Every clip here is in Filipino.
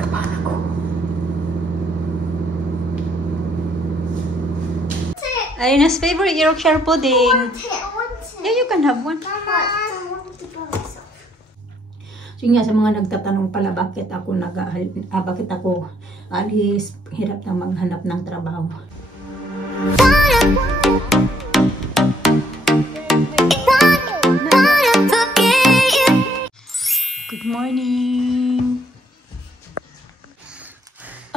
Kabahan ako. Alina's favorite Yorkshire pudding. Yeah, you can have one. So nga sa mga nagtatanong pala bakit ako alis, hirap na maghanap ng trabaho. Good morning.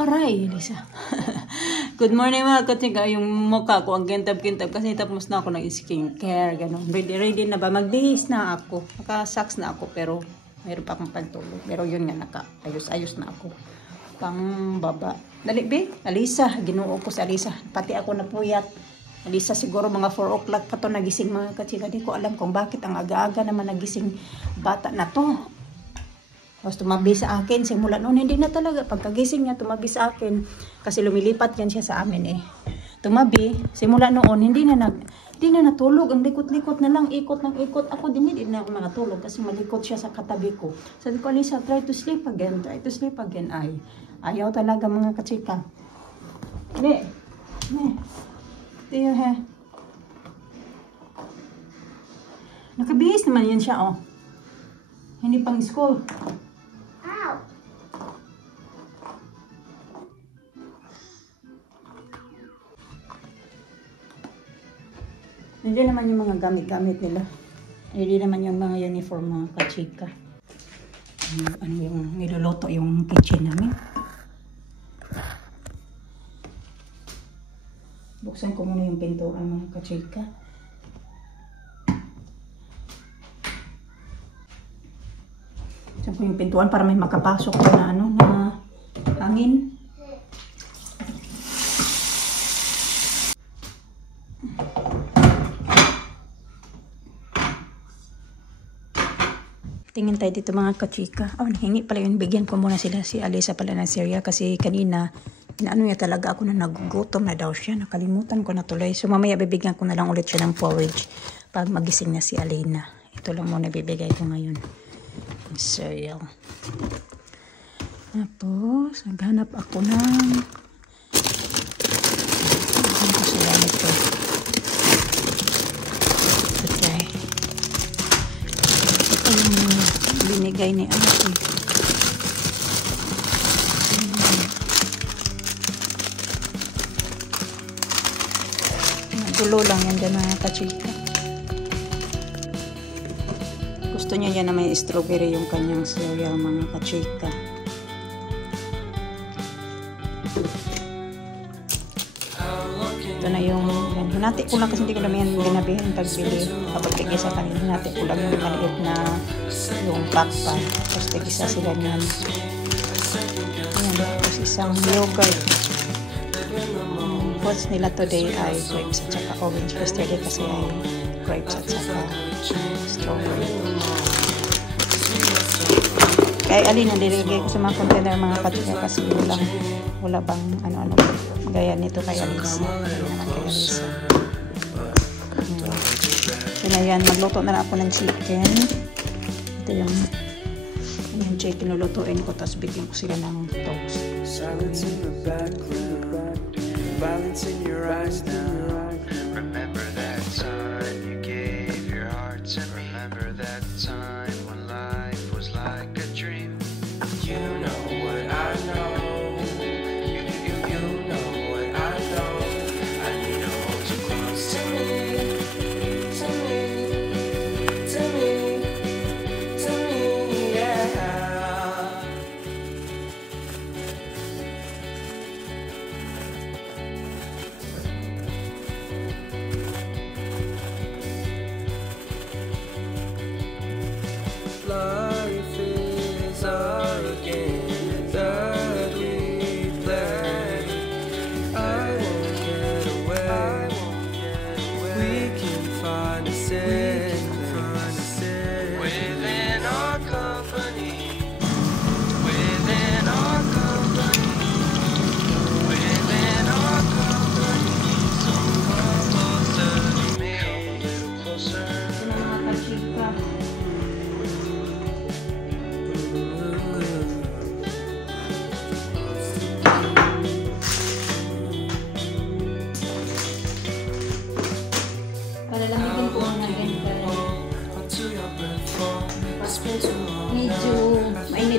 Aray, Lisa. Good morning mga katika. Yung mukha ko ang kintab-kintab kasi tapos na ako ng skincare. Ganun. Ready na ba? Magbihis na ako. Naka-socks na ako pero mayroon pa akong pantulog. Pero yun nga, naka-ayos-ayos na ako. Pang baba. Dali, be. Alisa. Ginoo ko sa Alisa. Pati ako napuyat. Alisa, siguro mga 4 o'clock pa to nagising mga katika. Di ko alam kung bakit ang aga-aga naman nagising bata na to. Tapos tumabi sa akin. Simula noon, hindi na talaga. Pagkagising niya, tumabi sa akin. Kasi lumilipat yan siya sa amin eh. Tumabi. Simula noon, hindi na natulog. Ang likot-likot na lang. Ikot ng ikot. Ako din hindi na ako nakatulog. Kasi malikot siya sa katabi ko. Sabi ko, Alisa, try to sleep again. Try to sleep again. Ay, ayaw talaga mga katsika. Ne. Tiyo he. Nakabihis naman yan siya, oh. Hindi pang school. Hindi naman yung mga gamit-gamit nila. Hindi naman yung mga uniform mga kachika. Ano yung niluluto yung kitchen namin. Buksan ko muna yung pintuan mga kachika. Buksan ko yung pintuan para may makapasok na na hangin. Tingin tayo dito mga kachika. Oh, nahingi pala yun. Bigyan ko muna sila si Alisa pala ng cereal kasi kanina, inaano niya talaga ako na nagugutom na daw siya. Nakalimutan ko na tuloy. So mamaya bibigyan ko na lang ulit siya ng porridge pag magising na si Alina. Ito lang muna bibigay ko ngayon. Cereal. Tapos, naghanap ako ng sila nito. Binigay ni ate. Gulo lang yan dyan mga kachika. Gusto niya yan na may strawberry yung kanyang cereal mga kachika. Ito na yung hinati ko lang kasi hindi ko naman yan ginabihin pagbili kapag tigisa kanina. Hinati ko lang yung maliit na yung pakpan. Tapos tigisa sila niyan. Ayan, tapos isang yogurt. Foods nila today ay grapes at saka orange. Yesterday kasi ay grapes at saka strawberry. Kaya alin ang nilagay ko sa mga container mga kachika kasi wala bang ano-ano gaya nito kay Alisa. Gaya naman kay Alisa. So na yan, magluto na lang ako ng chicken. Ito yung chicken lulutuin ko tapos bigyan ko sila ng toast. Silence in the background, violence in your eyes now. Remember that time you gave your heart to me. Remember that time when life was like a dream. You know what I know.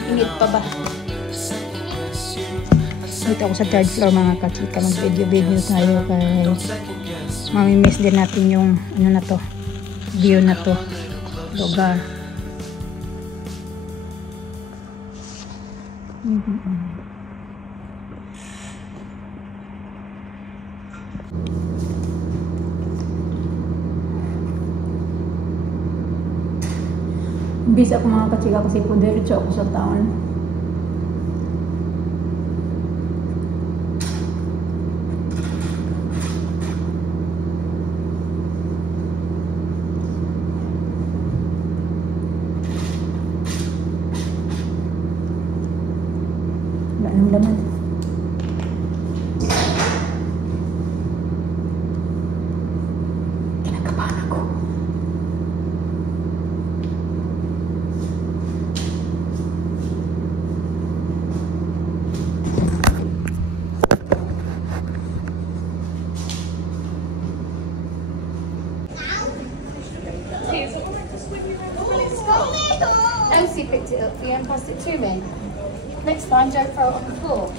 Init pa ba? Dito ako sa third floor mga kachika. Mag-video tayo kay mamimiss din natin yung ano na to, view na to, lugar. Bis ako mga kachika kasi po diretso ako sa town. Wala nang laman. Kinakabahan ako. Elsie picked it up for you and passed it to me. Next time, don't throw it on the floor.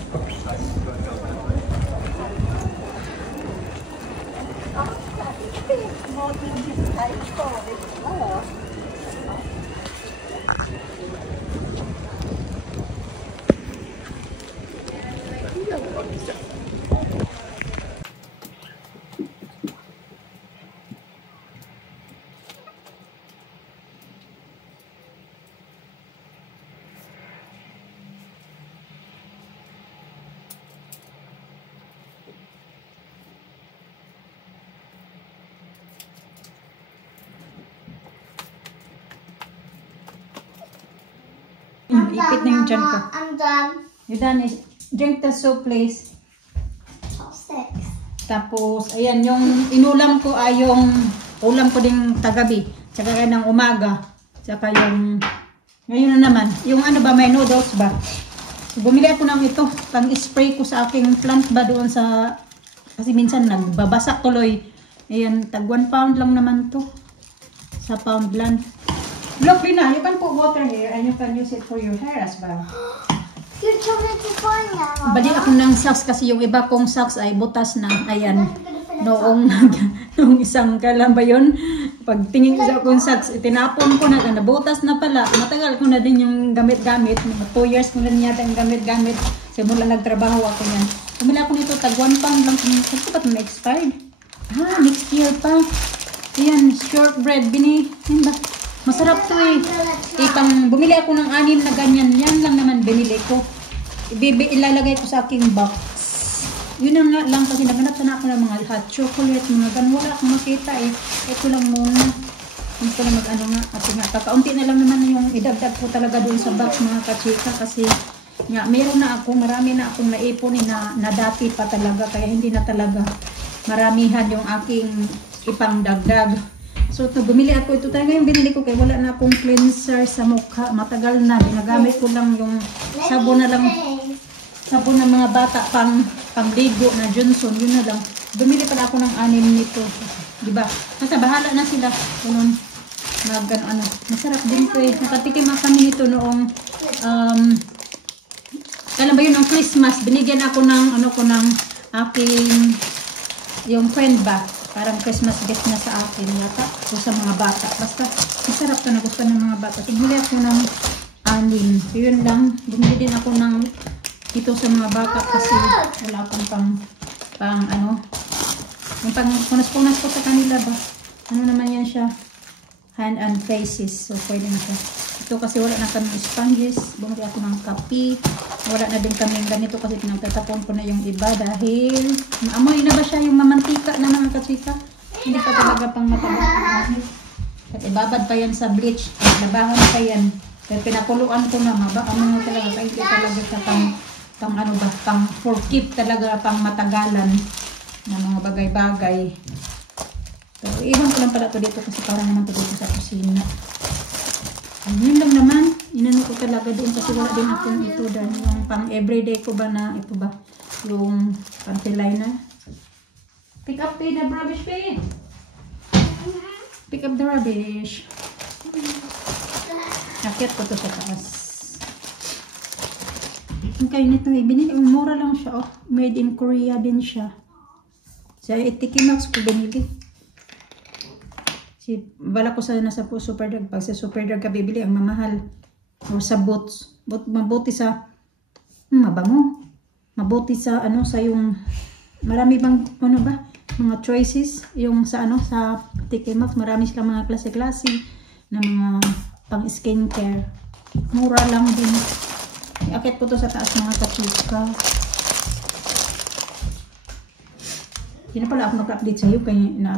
Ipit na yung dyan ko. I'm done. You done is drink the soup please. Top 6. Tapos, ayan, yung inulam ko ay yung ulam ko ding tagabi. Tsaka ng umaga. Tsaka yung, ngayon na naman, yung ano ba, may noodles ba? So, bumili ako ng ito, pang-spray ko sa aking plant ba doon sa, kasi minsan nagbabasak tuloy. Ayan, tag 1 pound lang naman to. Sa Poundland. Look, Lina, you can put water here and you can use it for your hair as well. You're trying to find that. Bali ako ng socks kasi yung iba kong socks ay butas na. Ayan. Noong isang kailan ba yun? Pag tingin ko sa akong socks, itinapon ko na, nabutas na pala. Matagal ko na din yung gamit-gamit. 2 years ko na rin yata yung gamit-gamit. Simula nagtrabaho ako yan. Pumila ko nito, tag 1 pound lang. Kasi ba't na-expired? Ah, next year pa. Ayan, shortbread. Yan ba? Masarap to eh. Bumili ako ng 6 na ganyan. Yan lang naman binili ko. Ilalagay ko sa aking box. Yun na nga lang kasi naghanap sana ako ng mga hot chocolate, mga ganun. Wala akong makita eh. Ito lang muna. Hindi ko na mag-ano nga. Kasi nga, kakaunti na lang naman yung idagdag ko talaga doon sa box mga kachika. Kasi nga, meron na ako, marami na akong naipon na dati pa talaga. Kaya hindi na talaga maramihan yung aking ipangdagdag. So, bumili ako. Ito talaga yung binili ko kaya wala na akong cleanser sa mukha. Matagal na. Ginagamit ko lang yung sabon na lang. Sabon ng mga bata pangligo na Johnson. Yun na lang. Bumili pala ako ng 6 nito. Diba? Nasa bahala na sila. Ganun. Ano. Masarap din ko eh. Nakatikim kami nito noong kailan ba yun? Ang Christmas. Binigyan ako ng aking yung friend ba. Parang Christmas gift na sa akin yata. O sa mga bata. Basta masarap to na gusto ng mga bata. So, bumili ako ng 6. Yun lang. Bumili din ako ng ito sa mga bata kasi wala akong yung punas-punas ko sa kanila ba. Ano naman yan siya? Hand and faces. So, pwede na siya. Ito kasi wala na kami sponges. Bumili ako ng kape. Wala na din kami ganito kasi pinagtatapon ko na yung iba dahil maamoy na ba siya yung mamantika na mga kachika? Hindi pa talaga pang mataba. At ibabad pa yan sa bleach. Labahan pa yan. Dahil pinakuluan ko na ano talaga. Kahit talaga siya pang for keep talaga, pang matagalan na mga bagay-bagay. So, iwan ko lang pala ito dito kasi para naman ito dito sa kusina. Yun lang naman. Inano ko talaga doon kasi wala din akong ito dahil yung pang everyday ko ba na ito ba yung panty liner. Pick up the rubbish bin. Pick up the rubbish. Akit ko to sa taas. Ang kainit na binili. Mura lang siya. Oh. Made in Korea din siya. Sa Etikimax ko binili. Bala ko sa nasa Superdrug. Pag sa Superdrug ka bibili, ang mamahal. O sa Boots. Mabuti sa mabango. Mabuti sa sa yung marami bang mga choices yung sa sa Etikimax. Marami silang mga klase-klase na mga pang skincare. Mura lang din. Iakit ko to sa taas mga kachika. Hindi na pala ako nag-update sa iyo kaya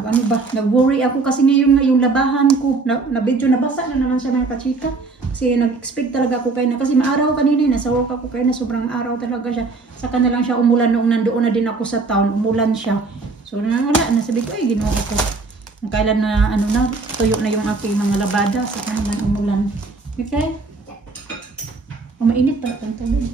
nag-worry ako kasi ngayon yung labahan ko na video nabasa na naman siya mga kachika. Kasi nag-expect talaga ako kayo na kasi maaraw kanina nasa work ako kayo na sobrang araw talaga siya. Saka na lang siya umulan noong nandoon na din ako sa town. Umulan siya. So wala nasabi ko ginawa ko. Ang kailan na tuyo na yung aking mga labada sa kanilang umulan. Okay? Mainit pala itong tubig.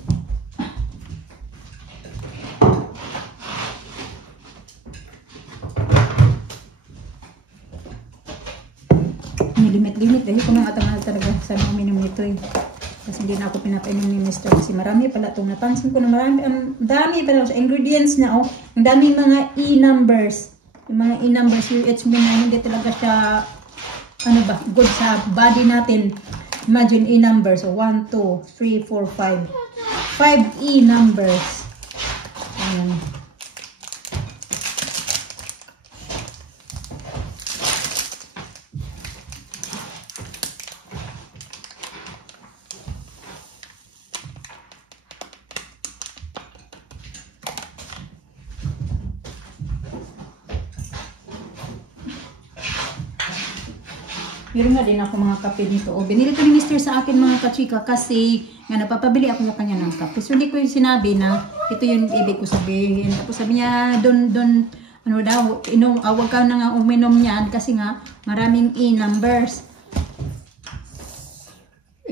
Limit dahil kung atang talaga sa uminom nito kasi hindi na ako pinapainom ni Mr. kasi marami pala itong napansin ko na ang dami pala sa ingredients niya ang dami mga E-numbers yung mga E-numbers UH na hindi talaga siya good sa body natin. Imagine E-numbers. So, 1, 2, 3, 4, 5. 5 E-numbers. Ayan. Meron nga din ako mga kape dito. Binili ko ni Mr. sa akin mga kachika kasi nga napapabili ako ng kanya ng kape. So hindi ko yung sinabi na ito yung ibig ko sabihin. Tapos sabi niya, huwag ka na nga uminom niyan kasi nga maraming E-numbers.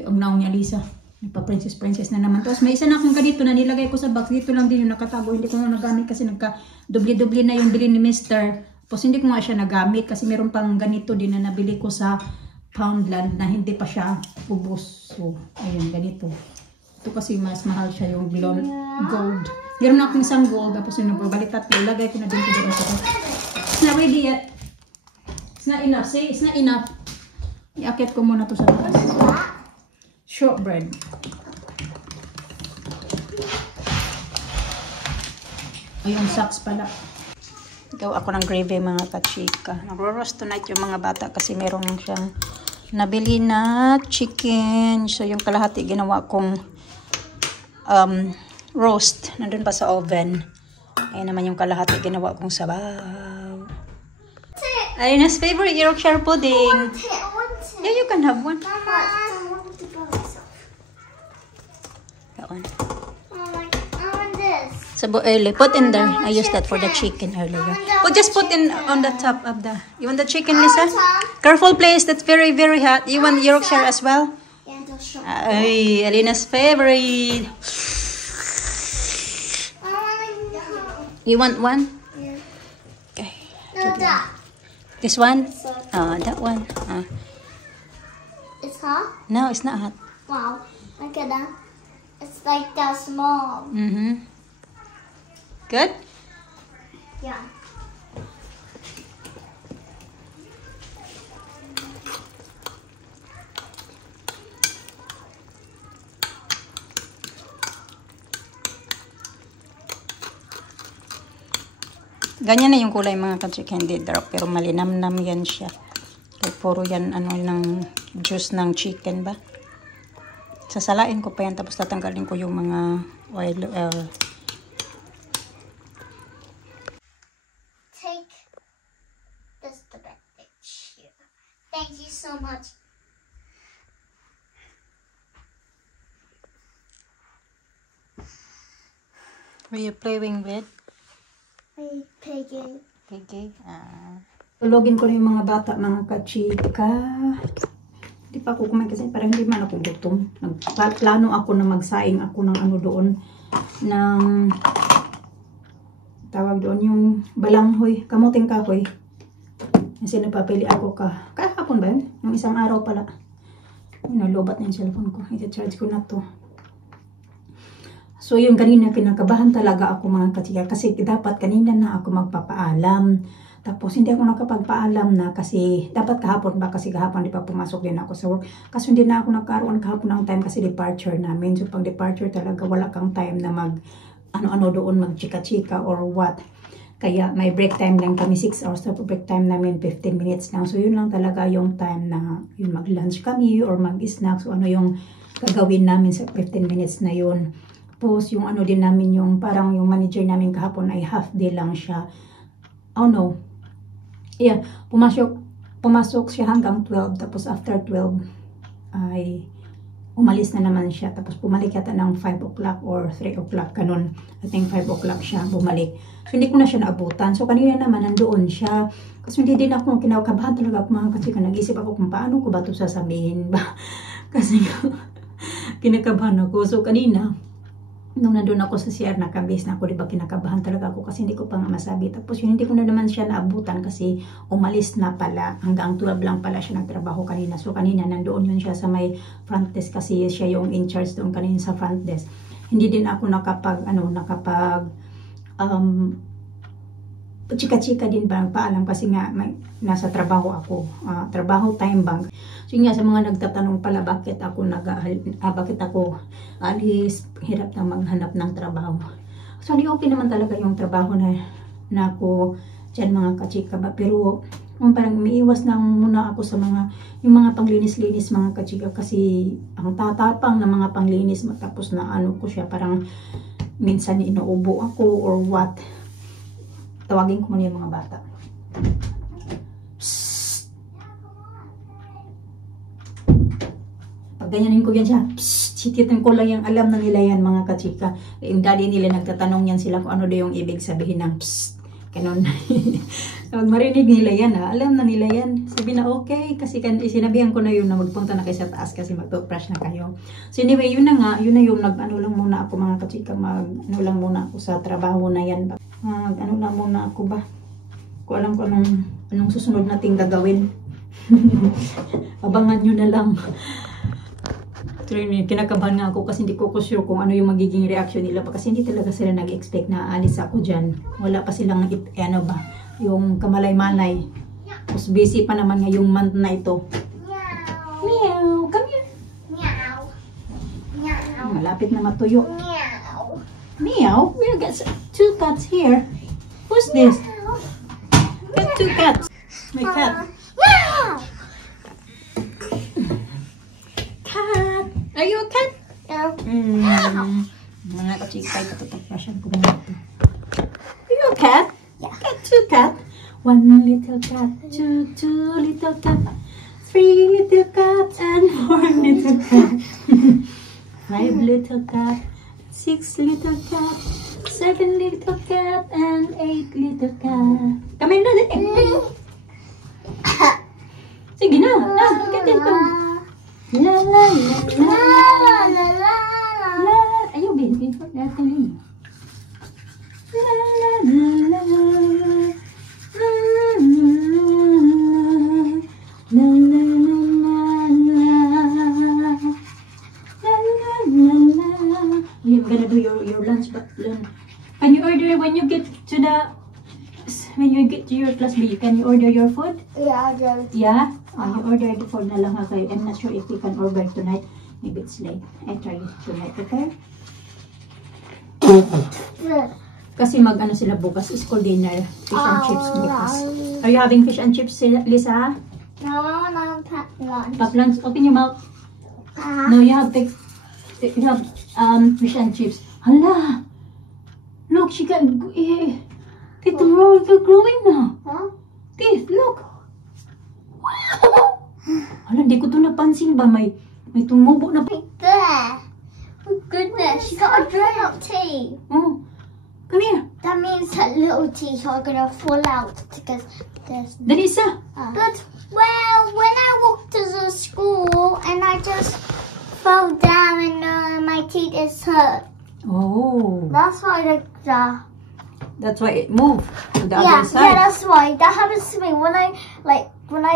Ang naong niya, Lisa. Nagpa-princess na naman. Tapos may isa na akong ganito na nilagay ko sa box. Dito lang din yung nakatago. Hindi ko na nagamit kasi nagka-dubli-dubli na yung bili ni Mr. Tapos hindi ko nga siya nagamit kasi meron pang ganito din na nabili ko sa Poundland na hindi pa siya ubos. So, ayun, ganito. Ito kasi mas mahal siya yung gold. Meron na akong isang gold tapos yung nagbabalitat. Ilagay ko na din ko doon ito. It's not ready yet. It's not enough. Say, it's not enough. Iakit ko muna to sa taas. Shortbread. Ayun, socks pala. Gawa ako ng gravy mga kachika. Nagro-roast tonight yung mga bata kasi meron siyang nabili na chicken. So yung kalahati ginawa kong roast. Nandun pa sa oven. Ayan naman yung kalahati ginawa kong sabaw. Alina's favorite Yorkshire pudding. I want it. Yeah, you can have one. Mama, I want to go myself. That one. Mama, I want this. Sabo early. Put in there. I used that for the chicken earlier. But just put in on the top of the... You want the chicken, Lisa? Careful, please. That's very, very hot. You want Yorkshire as well? Yeah, they'll show. Ay, Alina's favorite. You want one? Yeah. Okay. No, that. This one? That one. It's hot? No, it's not hot. Wow. Look at that. It's like that small. Mm-hmm. Good? Yeah. Ganyan na yung kulay mga ka-chicken. Hindi dark pero malinamnam yan siya. Kaya puro yan ng juice ng chicken ba? Sasalain ko pa yan tapos tatanggalin ko yung mga oil. Take this to bed picture. Thank you so much. Were you playing with? Hey, Piggy. Piggy? Tulogin ko na yung mga bata, mga kachika. Hindi pa ako kumain kasi parang hindi man ako gutom. Nagplano ako na magsaing ako ng ano doon. Ng tawag doon yung balanghoy. Kamuting kahoy. Kasi napapili ako kahapon ba yun? Yung isang araw pala. Nalobat na yung cellphone ko. I-charge ko na to. So yung kanina kinakabahan talaga ako mga kachika kasi dapat kanina na ako magpapaalam. Tapos hindi ako nakapagpaalam na kasi dapat kahapon ba kasi kahapon di pa pumasok din ako sa work. Kasi hindi na ako nagkaroon kahapon ng time kasi departure namin. So pag departure talaga wala kang time na mag ano-ano doon magchika-chika or what. Kaya may break time lang kami 6 hours. So break time namin 15 minutes lang. So yun lang talaga yung time na yun mag-lunch kami or mag-snack. So ano yung gagawin namin sa 15 minutes na yun. Tapos yung ano din namin yung parang yung manager namin kahapon ay half day lang siya. Oh no. Yeah, pumasok siya hanggang 12 tapos after 12 ay umalis na naman siya. Tapos bumalik yata ng 5 o'clock or 3 o'clock ganun. I think 5 o'clock siya bumalik. So hindi ko na siya naabutan. So kanina naman nandoon siya. Kasi hindi din ako kinakabahan talaga ako mga kasi nag-isip ako kung paano ko ba ito sasabihin ba. Kasi kinakabahan ako. So kanina nung nandun ako sa CR, nakabase na ako, diba kinakabahan talaga ako kasi hindi ko pa nga masabi. Tapos yun, hindi ko na naman siya naabutan kasi umalis na pala. Hanggang 12 lang pala siya nagtrabaho kanina. So kanina nandoon yun siya sa may front desk kasi siya yung in charge doon kanina sa front desk. Hindi din ako nakapag chika-chika din ba paalam kasi nga nasa trabaho ako. Trabaho time bank. So nga sa mga nagtatanong pala bakit ako alis, hirap na maghanap ng trabaho. So okay naman talaga yung trabaho na ako dyan mga kachika ba. Pero parang umiiwas na muna ako sa yung mga panglinis-linis mga kachika kasi ang tatapang na mga panglinis matapos na ano ko siya parang minsan inuubo ako or what. Tawagin ko muna yung mga bata. Psst. Pag ganyanin ko yan siya, sititin ko lang yung alam na nila yan mga kachika. Yung daddy nila nagtatanong yan sila kung ano daw yung ibig sabihin ng psst. Ganun. Pag marinig nila yan alam na nila yan. Sabi na okay kasi sinabihan ko na yun na magpunta na kayo sa taas kasi mag-toothbrush na kayo. So anyway, yun na nga, yun na yung nag-ano lang muna ako mga kachika, mag-ano lang muna ako sa trabaho na yan. Ano lang muna ako ba? Kung alam ko anong susunod nating gagawin. Abangan nyo na lang. Kinakabahan nga ako kasi hindi ko sure kung ano yung magiging reaction nila. Kasi hindi talaga sila nag-expect na alis ako dyan. Wala pa silang yung kamalay-malay. Tapos busy pa naman ngayong month na ito. Meow! Come here! Meow. Meow. Malapit na matuyo. Meow. Meow? We got 2 cats here. Who's this? Got 2 cats. My cat. Meow. Cat! Are you a cat? No. Mga kachika, patutupasyan ko muna ito. Are you a cat? Yeah. Got 2 cat. 1 little cat, 2 little cat, 3 little cat, and 4 little cat. 5 little cat, 6 little cat, 7 little cat, and 8 little cat. Kami na din. Sige na, get dito. La la la la la la. Ayaw, baby. Natin yun. La la la la la. La la la la. La la la la. La la la la. We're gonna do your lunch, but can you order when you get to your class B? Can you order your food? Yeah, I'll go. Yeah? You order the food na lang okay. I'm not sure if we can order tonight. Maybe it's late. I try it tonight, okay? Kasi mag-ano sila bukas, school dinner. Fish and chips bukas. Are you having fish and chips, Lisa? No, I want to have packed lunch. Pack lunch? Open your mouth. No, you have fish and chips. Hala! Look, she got... Teeth, they're growing now. Huh? Teeth, look! Wow! Hala, di ko ito napansin ba? May tumubo na... Right there. Oh goodness, she got a grown-up teeth. Oh, come here. That means her little teeth are gonna fall out because there's. Danisa! But well, when I walked to the school and I just fell down and my teeth is hurt. Oh, That's why that's why it moved to the yeah, other side. yeah, that's why that happens to me when I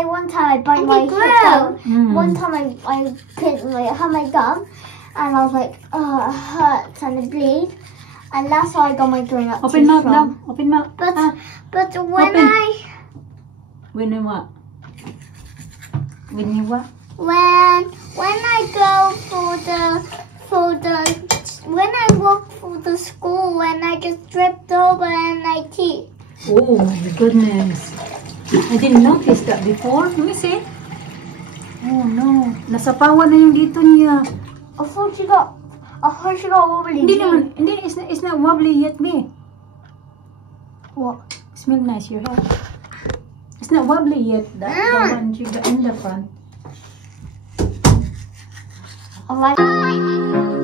one time I bite my hip down. Mm. One time I had my gum, and I was like, oh, it hurts and it bleeds. And that's how I got my growing up Open teeth mouth from. now. Open mouth. But Ah, but when Open. I when you what? When you what? when I go when I walk for the school and I just tripped over and my teeth. Oh my goodness. I didn't notice that before. Let me see. Oh no. Nasapawan na yung dito niya. I thought she got wobbly Hindi teeth. naman. Hindi, it's not wobbly yet, me. What? Smell nice, your hair. It's not wobbly yet. The one you got in the front. I like